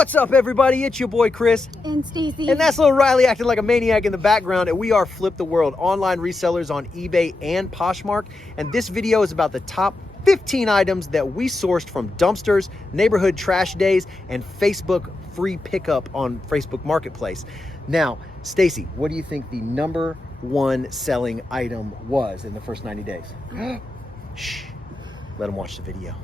What's up, everybody? It's your boy Chris and Stacy, and that's little Riley acting like a maniac in the background, and we are Flip the World, online resellers on eBay and Poshmark. And this video is about the top 15 items that we sourced from dumpsters, neighborhood trash days, and Facebook free pickup on Facebook Marketplace. Now, Stacy, what do you think the number one selling item was in the first 90 days? Shh, let them watch the video.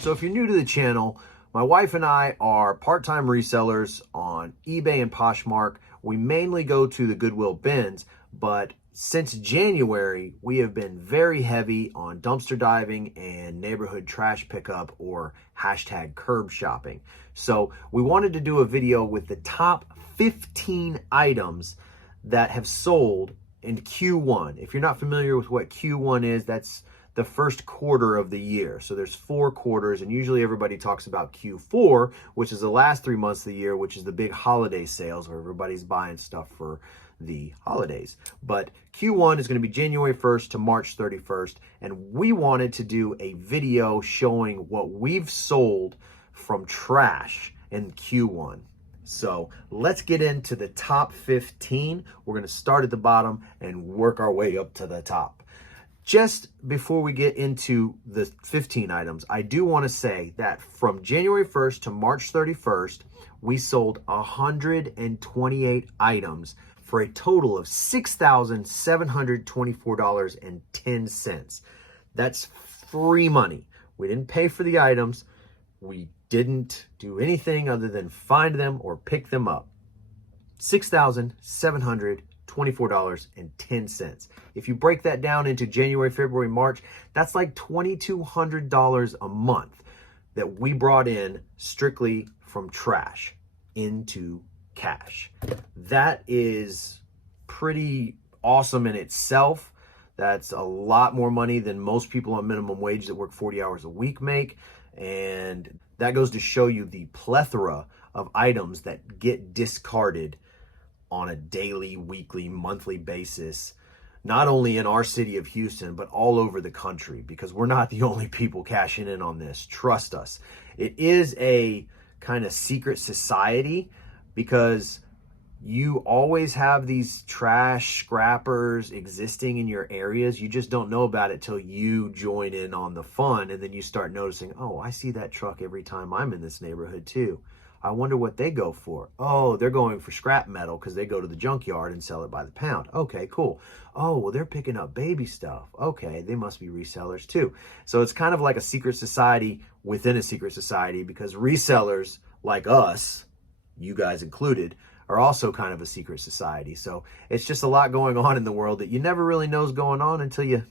So if you're new to the channel, my wife and I are part-time resellers on eBay and Poshmark. We mainly go to the Goodwill bins, but since January, we have been very heavy on dumpster diving and neighborhood trash pickup, or hashtag curb shopping. So we wanted to do a video with the top 15 items that have sold in Q1. If you're not familiar with what Q1 is, that's the first quarter of the year. So there's 4 quarters, and usually everybody talks about Q4, which is the last 3 months of the year, which is the big holiday sales where everybody's buying stuff for the holidays. But Q1 is going to be January 1st to March 31st, and we wanted to do a video showing what we've sold from trash in Q1. So let's get into the top 15. We're going to start at the bottom and work our way up to the top. Just before we get into the 15 items, I do want to say that from January 1st to March 31st, we sold 128 items for a total of $6,724.10. That's free money. We didn't pay for the items. We didn't do anything other than find them or pick them up. $6,724.10. If you break that down into January, February, March, that's like $2,200 a month that we brought in strictly from trash into cash. That is pretty awesome in itself. That's a lot more money than most people on minimum wage that work 40 hours a week make. And that goes to show you the plethora of items that get discarded on a daily, weekly, monthly basis, not only in our city of Houston, but all over the country, because we're not the only people cashing in on this. Trust us. It is a kind of secret society, because you always have these trash scrappers existing in your areas. You just don't know about it till you join in on the fun, and then you start noticing, oh, I see that truck every time I'm in this neighborhood too. I wonder what they go for. Oh, they're going for scrap metal because they go to the junkyard and sell it by the pound. Okay, cool. Oh, well, they're picking up baby stuff. Okay, they must be resellers too. So it's kind of like a secret society within a secret society, because resellers like us, you guys included, are also kind of a secret society. So it's just a lot going on in the world that you never really know is going on until you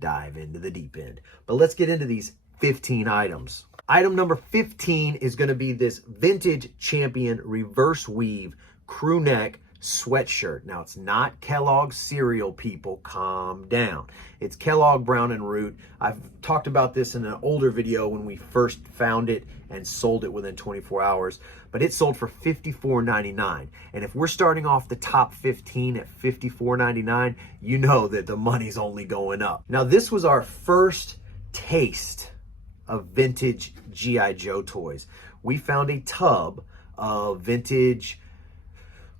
dive into the deep end. But let's get into these 15 items. Item number 15 is going to be this vintage Champion reverse weave crew neck sweatshirt. Now, it's not Kellogg's cereal, people. Calm down. It's Kellogg Brown and Root. I've talked about this in an older video when we first found it and sold it within 24 hours, but it sold for $54.99. And if we're starting off the top 15 at $54.99, you know that the money's only going up. Now, this was our first taste of vintage G.I. Joe toys. We found a tub of vintage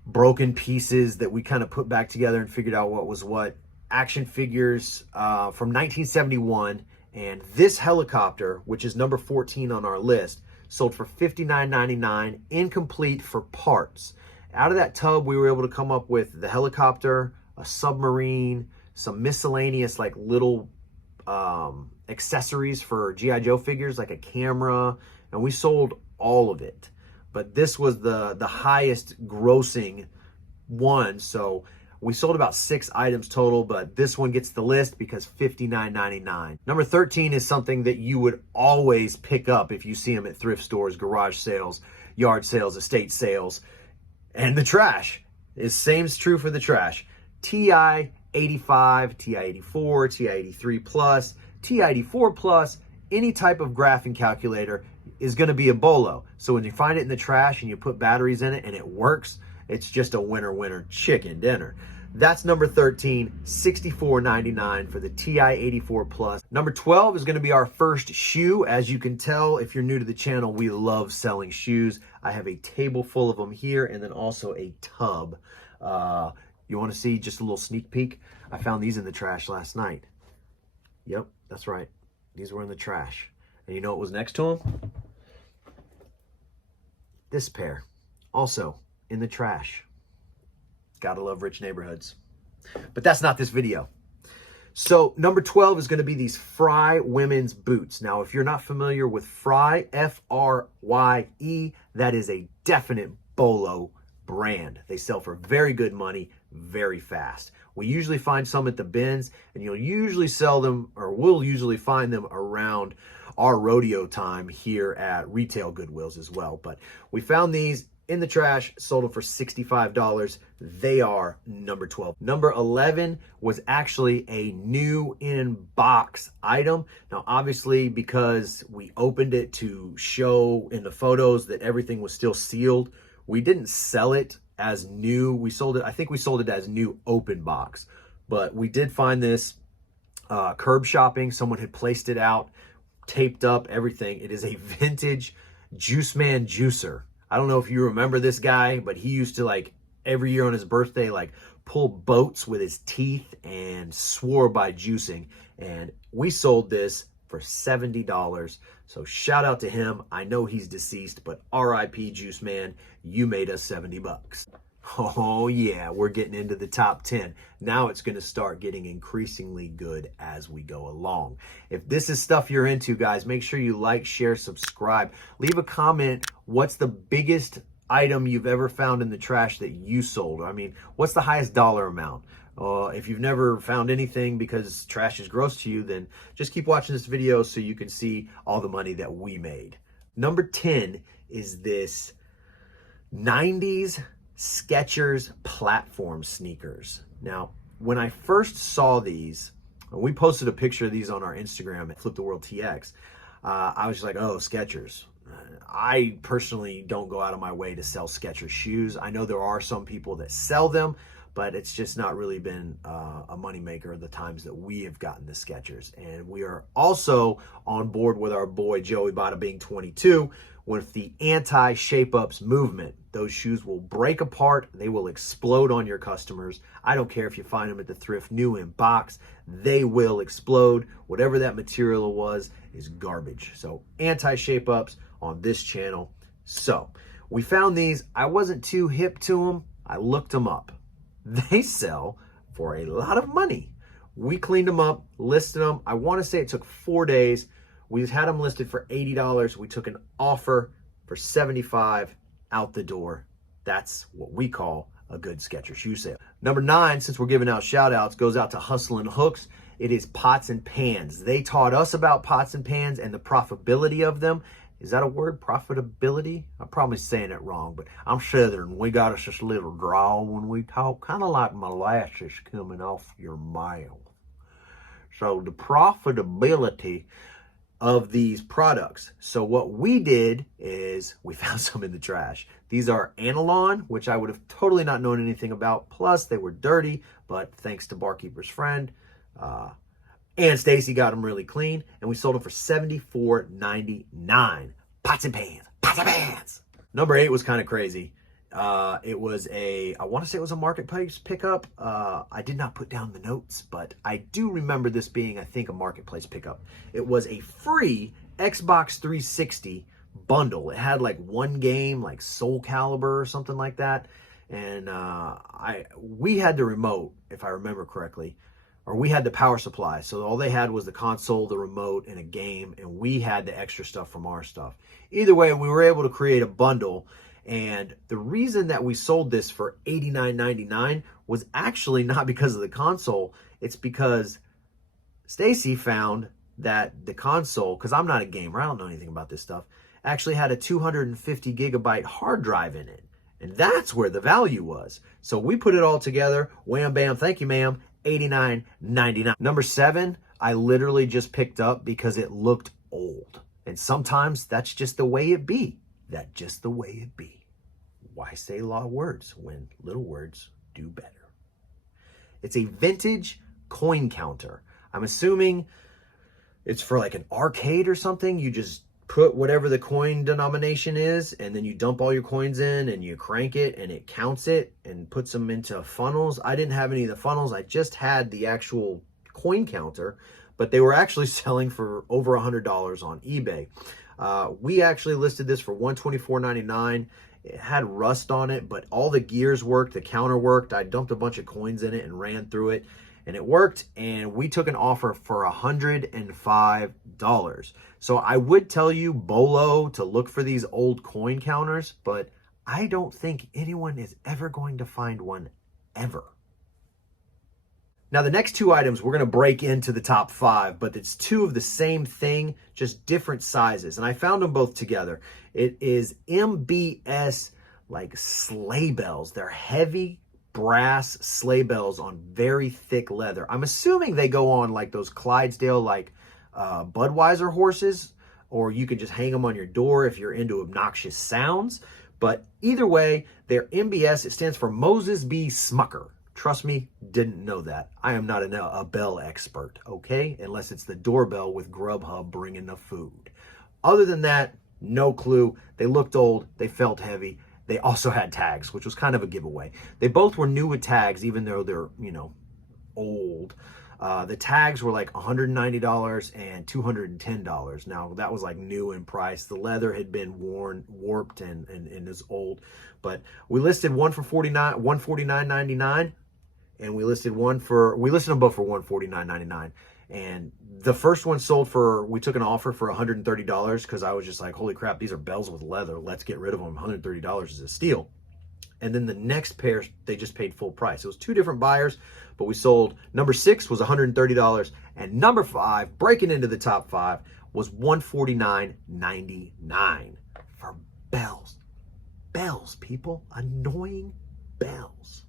broken pieces that we kind of put back together and figured out what was what. Action figures from 1971, and this helicopter, which is number 14 on our list, sold for $59.99, incomplete for parts. Out of that tub, we were able to come up with the helicopter, a submarine, some miscellaneous like little accessories for G.I. Joe figures, like a camera, and we sold all of it. But this was the highest grossing one, so we sold about 6 items total, but this one gets the list because $59.99. Number 13 is something that you would always pick up if you see them at thrift stores, garage sales, yard sales, estate sales, and the trash. Same's true for the trash. TI 85, TI 84, TI 83 plus, TI 84 plus, any type of graphing calculator is going to be a bolo. So when you find it in the trash and you put batteries in it and it works, it's just a winner chicken dinner. That's number 13, $64.99 for the TI-84 Plus. Number 12 is going to be our first shoe. As you can tell, if you're new to the channel, we love selling shoes. I have a table full of them here and then also a tub. You want to see just a little sneak peek? I found these in the trash last night. Yep, that's right. These were in the trash. And you know what was next to them? This pair, also in the trash. Gotta love rich neighborhoods. But that's not this video. So number 12 is going to be these Fry women's boots. Now, if you're not familiar with Fry, F-R-Y-E, that is a definite Bolo brand. They sell for very good money, very fast. We usually find some at the bins, and you'll usually sell them, or we'll usually find them around our rodeo time here at retail Goodwills as well. But we found these in the trash, sold them for $65. They are number 12. Number 11 was actually a new in-box item. Now, obviously, because we opened it to show in the photos that everything was still sealed, we didn't sell it as new. We sold it, I think we sold it as new open box. But we did find this curb shopping. Someone had placed it out, taped up, everything. It is a vintage Juice Man juicer. I don't know if you remember this guy, but he used to, like, every year on his birthday, like, pull boats with his teeth and swore by juicing. And we sold this for $70. So shout out to him. I know he's deceased, but RIP Juice Man, you made us 70 bucks. Oh yeah, we're getting into the top 10. Now it's going to start getting increasingly good as we go along. If this is stuff you're into, guys, make sure you like, share, subscribe. Leave a comment. What's the biggest item you've ever found in the trash that you sold? I mean, what's the highest dollar amount? If you've never found anything because trash is gross to you, then just keep watching this video so you can see all the money that we made. Number 10 is this 90s Skechers platform sneakers. Now, when I first saw these, we posted a picture of these on our Instagram at Flip the World TX. I was just like, oh, Skechers. I personally don't go out of my way to sell Skechers shoes. I know there are some people that sell them, but it's just not really been a moneymaker the times that we have gotten the Skechers. And we are also on board with our boy Joey Bada Bing 22 with the anti-shape-ups movement. Those shoes will break apart. They will explode on your customers. I don't care if you find them at the thrift new in box. They will explode. Whatever that material was is garbage. So anti-shape-ups on this channel. So we found these. I wasn't too hip to them. I looked them up. They sell for a lot of money. We cleaned them up, listed them. I want to say it took 4 days. We had them listed for $80. We took an offer for $75 out the door. That's what we call a good Skechers shoe sale. Number 9, since we're giving out shout outs, goes out to Hustlin' Hooks. It is pots and pans. They taught us about pots and pans and the profitability of them. Is that a word? Profitability? I'm probably saying it wrong, but I'm Southern. We got us this little drawl when we talk, kind of like molasses coming off your mouth. So the profitability of these products. So what we did is we found some in the trash. These are Analon, which I would have totally not known anything about. Plus they were dirty, but thanks to Barkeeper's friend, and Stacy got them really clean, and we sold them for $74.99. Pots and pans, pots and pans. Number 8 was kind of crazy. It was I want to say it was a marketplace pickup. I did not put down the notes, but I do remember this being, I think, a marketplace pickup. It was a free Xbox 360 bundle. It had like one game, like Soul Calibur or something like that. And we had the remote, if I remember correctly, or we had the power supply. So all they had was the console, the remote, and a game, and we had the extra stuff from our stuff. Either way, we were able to create a bundle. And the reason that we sold this for $89.99 was actually not because of the console. It's because Stacy found that the console, because I'm not a gamer, I don't know anything about this stuff, actually had a 250 gigabyte hard drive in it. And that's where the value was. So we put it all together. Wham, bam, thank you, ma'am. $89.99. Number 7, I literally just picked up because it looked old. And sometimes that's just the way it be. That's just the way it be. Why say a lot of words when little words do better? It's a vintage coin counter. I'm assuming it's for like an arcade or something. You just put whatever the coin denomination is, and then you dump all your coins in and you crank it and it counts it and puts them into funnels. I didn't have any of the funnels. I just had the actual coin counter, but they were actually selling for over $100 on eBay. We actually listed this for $124.99. It had rust on it, but all the gears worked, the counter worked. I dumped a bunch of coins in it and ran through it, and it worked, and we took an offer for $105. So I would tell you, Bolo, to look for these old coin counters, but I don't think anyone is ever going to find one, ever. Now, the next two items, we're going to break into the top 5, but it's two of the same thing, just different sizes. And I found them both together. It is MBS, like sleigh bells. They're heavy brass sleigh bells on very thick leather. I'm assuming they go on like those Clydesdale, like Budweiser horses, or you could just hang them on your door if you're into obnoxious sounds. But either way, they're MBS. It stands for Moses B. Smucker. Trust me, didn't know that. I am not a bell expert, okay? Unless it's the doorbell with Grubhub bringing the food. Other than that, no clue. They looked old. They felt heavy. They also had tags, which was kind of a giveaway. They both were new with tags, even though they're, old. The tags were like $190 and $210. Now, that was like new in price. The leather had been worn, warped, and is old. But we listed one for $149.99. And we listed them both for $149.99. And the first one sold for, we took an offer for $130 because I was just like, holy crap, these are bells with leather. Let's get rid of them. $130 is a steal. And then the next pair, they just paid full price. It was two different buyers, but we sold, number 6 was $130. And number 5, breaking into the top 5, was $149.99 for bells. Bells, people. Annoying bells.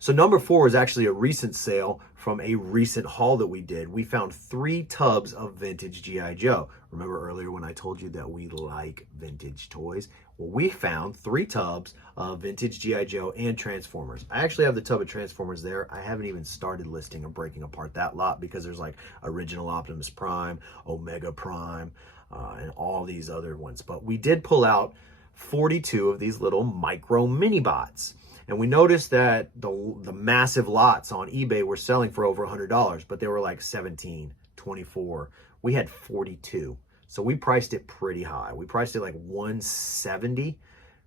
So number 4 is actually a recent sale from a recent haul that we did. We found 3 tubs of vintage G.I. Joe. Remember earlier when I told you that we like vintage toys? Well, we found 3 tubs of vintage G.I. Joe and Transformers. I actually have the tub of Transformers there. I haven't even started listing or breaking apart that lot because there's like original Optimus Prime, Omega Prime, and all these other ones. But we did pull out 42 of these little micro mini bots. And we noticed that the massive lots on eBay were selling for over $100, but they were like 17, 24. We had 42. So we priced it pretty high. We priced it like $170.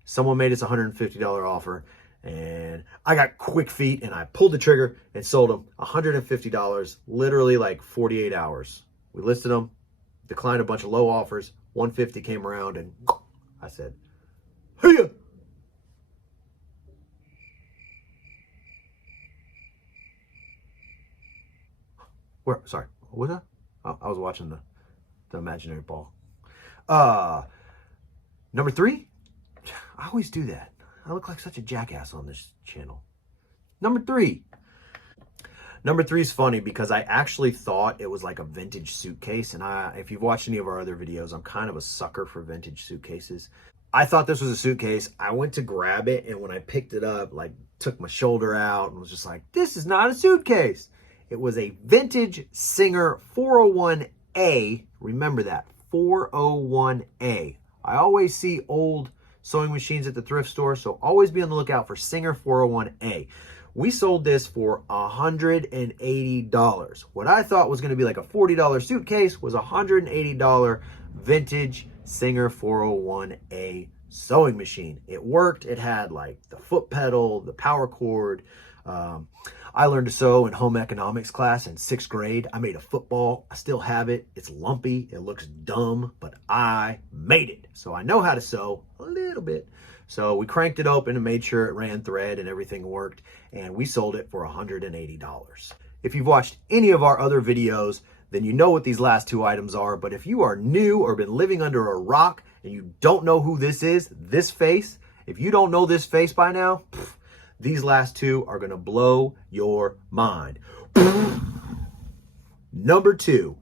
Someone made us a $150 offer, and I got quick feet and I pulled the trigger and sold them $150, literally like 48 hours. We listed them, declined a bunch of low offers. 150 came around, and I said, hey. Sorry, what was that? Oh, I was watching the imaginary ball. Number 3, I always do that. I look like such a jackass on this channel. Number 3 is funny because I actually thought it was like a vintage suitcase. And if you've watched any of our other videos, I'm kind of a sucker for vintage suitcases. I thought this was a suitcase. I went to grab it, and when I picked it up, like took my shoulder out and was just like, this is not a suitcase. It was a vintage Singer 401A. Remember that, 401A. I always see old sewing machines at the thrift store, so always be on the lookout for Singer 401A. We sold this for $180. What I thought was going to be like a $40 suitcase was a $180 vintage Singer 401A sewing machine. It worked. It had like the foot pedal, the power cord. I learned to sew in home economics class in 6th grade. I made a football. I still have it. It's lumpy. It looks dumb, but I made it. So I know how to sew a little bit. So we cranked it open and made sure it ran thread and everything worked. And we sold it for $180. If you've watched any of our other videos, then you know what these last 2 items are. But if you are new or been living under a rock and you don't know who this is, this face, if you don't know this face by now, these last 2 are going to blow your mind. Number 2,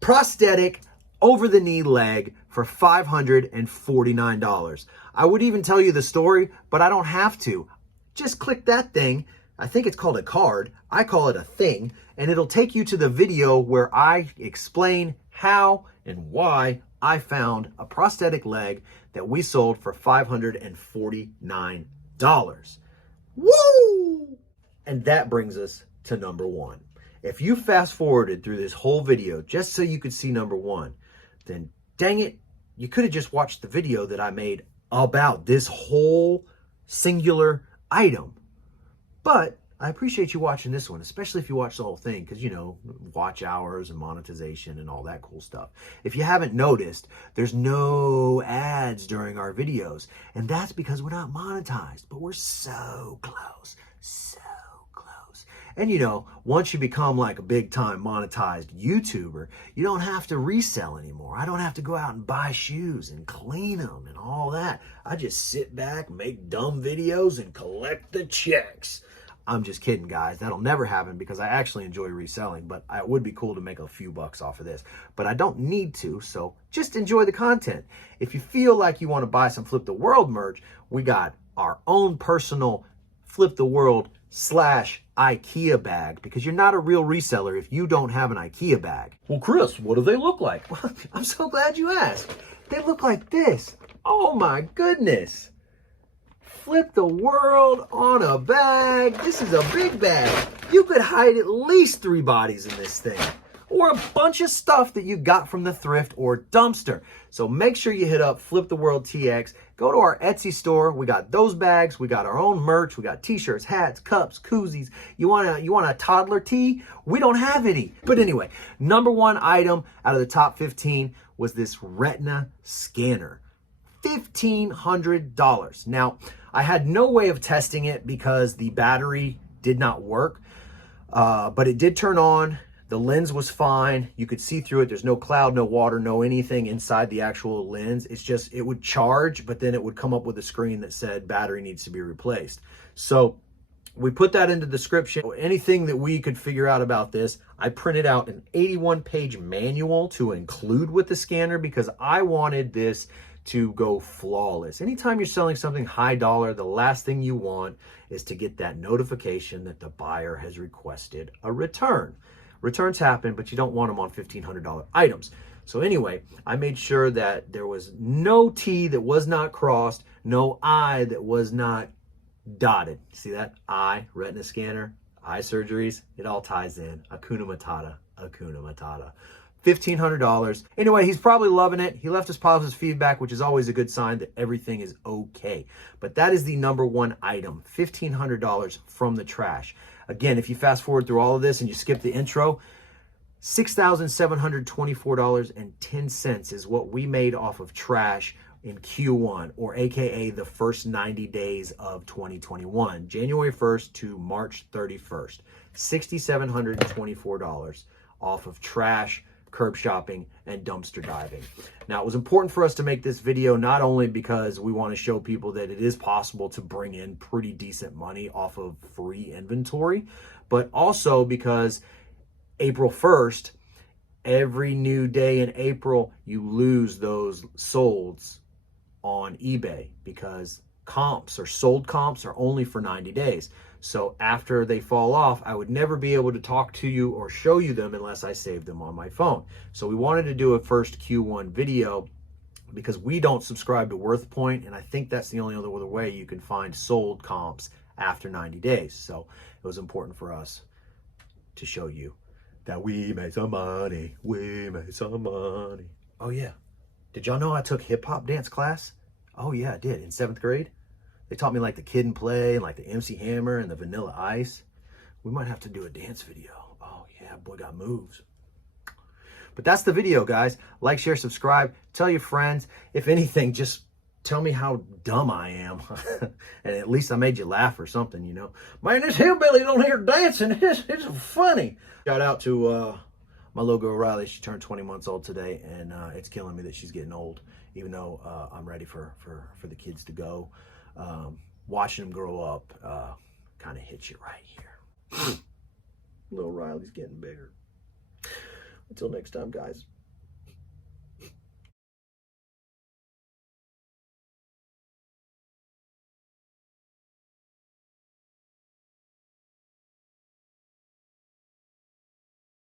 prosthetic over-the-knee leg for $549. I would even tell you the story, but I don't have to. Just click that thing, I think it's called a card. I call it a thing, and it'll take you to the video where I explain how and why I found a prosthetic leg that we sold for $549. Woo! And that brings us to number one. If you fast forwarded through this whole video just so you could see number one, then dang it, you could have just watched the video that I made about this whole singular item. But I appreciate you watching this one, especially if you watch the whole thing, because, you know, watch hours and monetization and all that cool stuff. If you haven't noticed, there's no ads during our videos, and that's because we're not monetized, but we're so close, so close. And, you know, once you become like a big-time monetized YouTuber, you don't have to resell anymore. I don't have to go out and buy shoes and clean them and all that. I just sit back, make dumb videos, and collect the checks. I'm just kidding, guys. That'll never happen because I actually enjoy reselling, but it would be cool to make a few bucks off of this. But I don't need to, so just enjoy the content. If you feel like you want to buy some Flip the World merch, we got our own personal Flip the World / IKEA bag, because you're not a real reseller if you don't have an IKEA bag. Well, Chris, what do they look like? Well, I'm so glad you asked. They look like this. Oh my goodness. Flip the World on a bag. This is a big bag. You could hide at least 3 bodies in this thing, or a bunch of stuff that you got from the thrift or dumpster. So make sure you hit up Flip the World TX. Go to our Etsy store. We got those bags. We got our own merch. We got t-shirts, hats, cups, koozies. You want a toddler tee? We don't have any. But anyway, number one item out of the top 15 was this retina scanner. $1,500. Now, I had no way of testing it because the battery did not work, but it did turn on. The lens was fine. You could see through it. There's no cloud, no water, no anything inside the actual lens. It's just, it would charge, but then it would come up with a screen that said battery needs to be replaced. So we put that in the description. Anything that we could figure out about this, I printed out an 81-page manual to include with the scanner because I wanted this to go flawless. Anytime you're selling something high dollar, the last thing you want is to get that notification that the buyer has requested a return. Returns happen, but you don't want them on $1,500 items. So anyway, I made sure that there was no T that was not crossed, no I that was not dotted. See that? I, retina scanner, eye surgeries, it all ties in. Hakuna Matata, Hakuna Matata. $1,500. Anyway, he's probably loving it. He left us positive feedback, which is always a good sign that everything is okay. But that is the number one item, $1,500 from the trash. Again, if you fast forward through all of this and you skip the intro, $6,724.10 is what we made off of trash in Q1, or AKA the first 90 days of 2021, January 1st to March 31st. $6,724 off of trash, curb shopping, and dumpster diving. Now, it was important for us to make this video not only because we want to show people that it is possible to bring in pretty decent money off of free inventory, but also because April 1st, every new day in April, you lose those solds on eBay because comps or sold comps are only for 90 days. So after they fall off, I would never be able to talk to you or show you them unless I saved them on my phone. So we wanted to do a first Q1 video because we don't subscribe to WorthPoint, and I think that's the only other way you can find sold comps after 90 days. So it was important for us to show you that we made some money. We made some money. Oh yeah. Did y'all know I took hip hop dance class? Oh yeah, I did, in 7th grade. They taught me like the Kid and Play and like the MC Hammer and the Vanilla Ice. We might have to do a dance video. Oh yeah, boy got moves. But that's the video, guys. Like, share, subscribe, tell your friends. If anything, just tell me how dumb I am. And at least I made you laugh or something, you know. Man, this hillbilly on here dancing, it's funny. Shout out to my little girl Riley. She turned 20 months old today, and it's killing me that she's getting old, even though I'm ready for the kids to go. Watching them grow up kind of hits you right here. Little Riley's getting bigger. Until next time, guys.